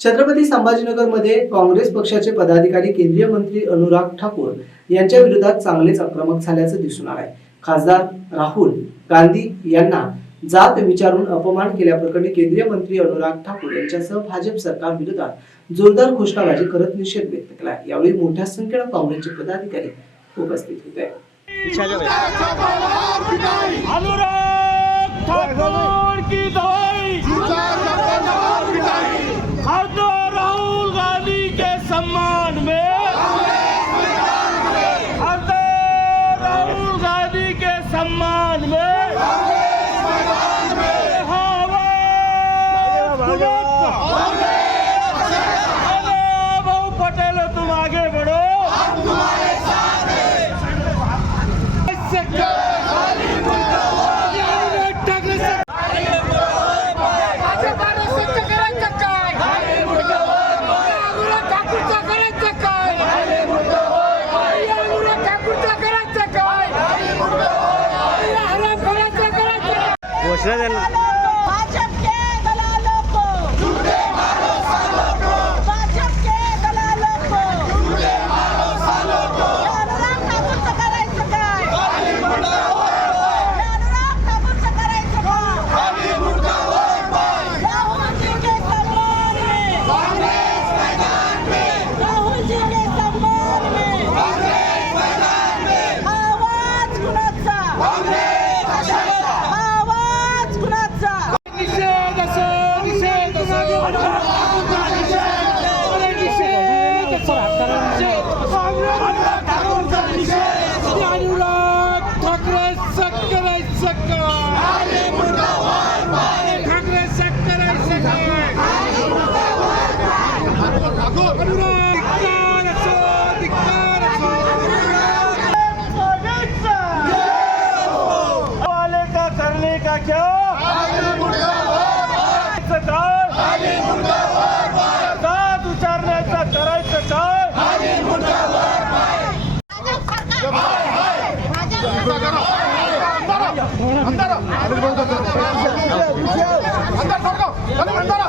छत्रपती संभाजीनगरमध्ये काँग्रेस पक्षाचे पदाधिकारी केंद्रीय मंत्री अनुराग ठाकूर यांच्या विरोधात चांगलेच आक्रमक झाल्याचं दिसून आलंय. खासदार राहुल गांधी यांना जात विचारून अपमान केल्याप्रकरणी केंद्रीय मंत्री अनुराग ठाकूर यांच्यासह भाजप सरकार विरोधात जोरदार घोषणाबाजी करत निषेध व्यक्त केला यावेळी मोठ्या संख्येनं काँग्रेसचे पदाधिकारी उपस्थित होते. Man. 实在是。Come on! అందరూ అందరూ